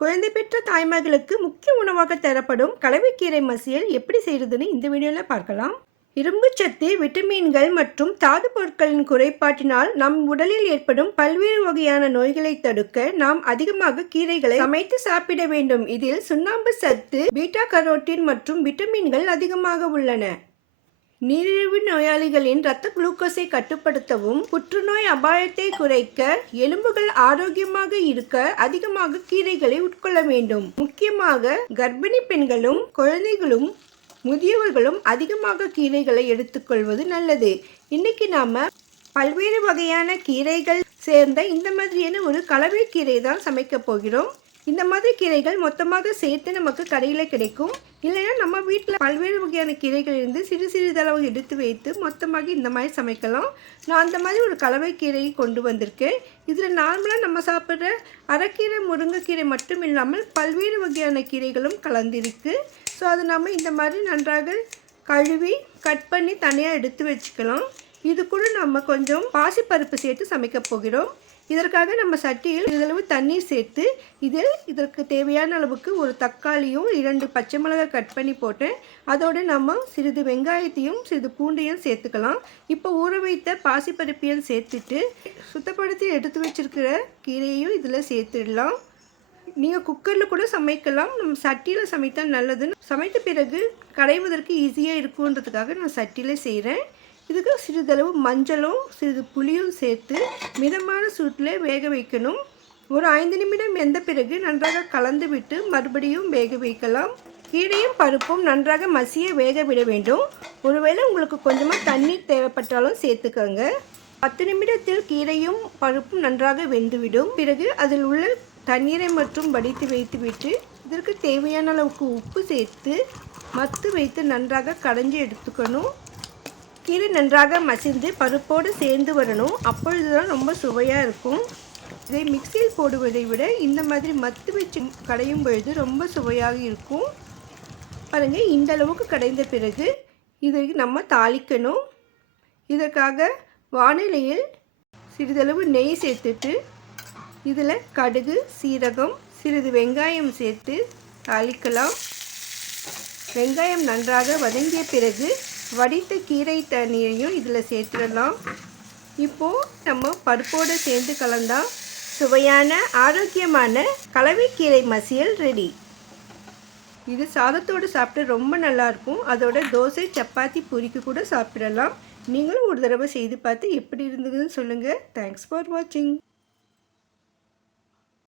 குழந்தை பெற்ற தாய்மார்களுக்கு முக்கிய உணவாக தரப்படும் கலவைக்கீரை மசியல் எப்படி செய்கிறதுன்னு இந்த வீடியோவில் பார்க்கலாம். இரும்புச்சத்து விட்டமின்கள் மற்றும் தாது பொருட்களின் குறைபாட்டினால் நம் உடலில் ஏற்படும் பல்வேறு வகையான நோய்களை தடுக்க நாம் அதிகமாக கீரைகளை சமைத்து சாப்பிட வேண்டும். இதில் சுண்ணாம்பு சத்து பீட்டா கரோட்டின் மற்றும் விட்டமின்கள் அதிகமாக உள்ளன. நீரிழிவு நோயாளிகளின் இரத்த குளுக்கோஸை கட்டுப்படுத்தவும் புற்றுநோய் அபாயத்தை குறைக்க எலும்புகள் ஆரோக்கியமாக இருக்க அதிகமாக கீரைகளை உட்கொள்ள வேண்டும். முக்கியமாக கர்ப்பிணி பெண்களும் குழந்தைகளும் முதியவர்களும் அதிகமாக கீரைகளை எடுத்துக்கொள்வது நல்லது. இன்னைக்கு நாம பல்வேறு வகையான கீரைகள் சேர்ந்த இந்த மாதிரியான ஒரு கலவை கீரை தான் சமைக்க போகிறோம். இந்த மாதிரி கீரைகள் மொத்தமாக சேர்த்து நமக்கு கடையில் கிடைக்கும். இல்லைன்னா நம்ம வீட்டில் பல்வேறு வகையான கீரைகள் இருந்து சிறு சிறிதளவு எடுத்து வைத்து மொத்தமாக இந்த மாதிரி சமைக்கலாம். நான் அந்த மாதிரி ஒரு கலவை கீரையை கொண்டு வந்திருக்கேன். இதில் நார்மலாக நம்ம சாப்பிட்ற அரைக்கீரை முருங்கைக்கீரை மட்டும் இல்லாமல் பல்வேறு வகையான கீரைகளும் கலந்திருக்கு. ஸோ அது நம்ம இந்த மாதிரி நன்றாக கழுவி கட் பண்ணி தனியாக எடுத்து வச்சுக்கலாம். இது கூட நம்ம கொஞ்சம் பாசிப்பருப்பு சேர்த்து சமைக்க போகிறோம். இதற்காக நம்ம சட்டியில் சிறிதளவு தண்ணீர் சேர்த்து இதில் இதற்கு தேவையான அளவுக்கு ஒரு தக்காளியும் இரண்டு பச்சை மிளகாய் கட் பண்ணி போட்டேன். அதோடு நம்ம சிறிது வெங்காயத்தையும் சிறிது பூண்டையும் சேர்த்துக்கலாம். இப்போ ஊற வைத்த பாசிப்பருப்பையும் சேர்த்துட்டு சுத்தப்படுத்தி எடுத்து வச்சிருக்கிற கீரையையும் இதில் சேர்த்துடலாம். நீங்கள் குக்கரில் கூட சமைக்கலாம். நம்ம சட்டியில் சமைத்தால் நல்லதுன்னு. சமைத்த பிறகு கடைவதற்கு ஈஸியாக இருக்குன்றதுக்காக நான் சட்டியில் செய்கிறேன் இதுக்கு சிறிதளவு மஞ்சளும் சிறிது புளியும் சேர்த்து மிதமான சூட்டில் வேக வைக்கணும். ஒரு ஐந்து நிமிடம் வெந்த பிறகு நன்றாக கலந்து விட்டு மறுபடியும் வேக வைக்கலாம். கீரையும் பருப்பும் நன்றாக மசிய வேக விட வேண்டும். ஒருவேளை உங்களுக்கு கொஞ்சமாக தண்ணீர் தேவைப்பட்டாலும் சேர்த்துக்கோங்க. பத்து நிமிடத்தில் கீரையும் பருப்பும் நன்றாக வெந்துவிடும். பிறகு அதில் உள்ள தண்ணீரை மட்டும் வடித்து வைத்துவிட்டு இதற்கு தேவையான அளவுக்கு உப்பு சேர்த்து மத்து வைத்து நன்றாக கடைஞ்சி எடுத்துக்கணும். கீரை நன்றாக மசிந்து பருப்போடு சேர்ந்து வரணும். அப்பொழுது தான் ரொம்ப சுவையாக இருக்கும். இதை மிக்சியில் போடுவதை விட இந்த மாதிரி மத்து வச்சு கடையும் பொழுது ரொம்ப சுவையாக இருக்கும். பாருங்கள் இந்த அளவுக்கு கடைந்த பிறகு இதை நம்ம தாளிக்கணும். இதற்காக வானிலையில் சிறிதளவு நெய் சேர்த்துட்டு இதில் கடுகு சீரகம் சிறிது வெங்காயம் சேர்த்து தாளிக்கலாம். வெங்காயம் நன்றாக வதங்கிய பிறகு வடித்த கீரை தண்ணியையும் இதில் சேர்த்துடலாம். இப்போது நம்ம பருப்போடு சேர்ந்து கலந்தால் சுவையான ஆரோக்கியமான கலவைக்கீரை மசியல் ரெடி. இது சாதத்தோடு சாப்பிட்டு ரொம்ப நல்லாயிருக்கும் அதோட தோசை சப்பாத்தி பூரிக்கு கூட சாப்பிடலாம். நீங்களும் ஒரு தடவை செய்து பார்த்து எப்படி இருந்ததுன்னு சொல்லுங்கள் தேங்க்ஸ் ஃபார் வாட்சிங்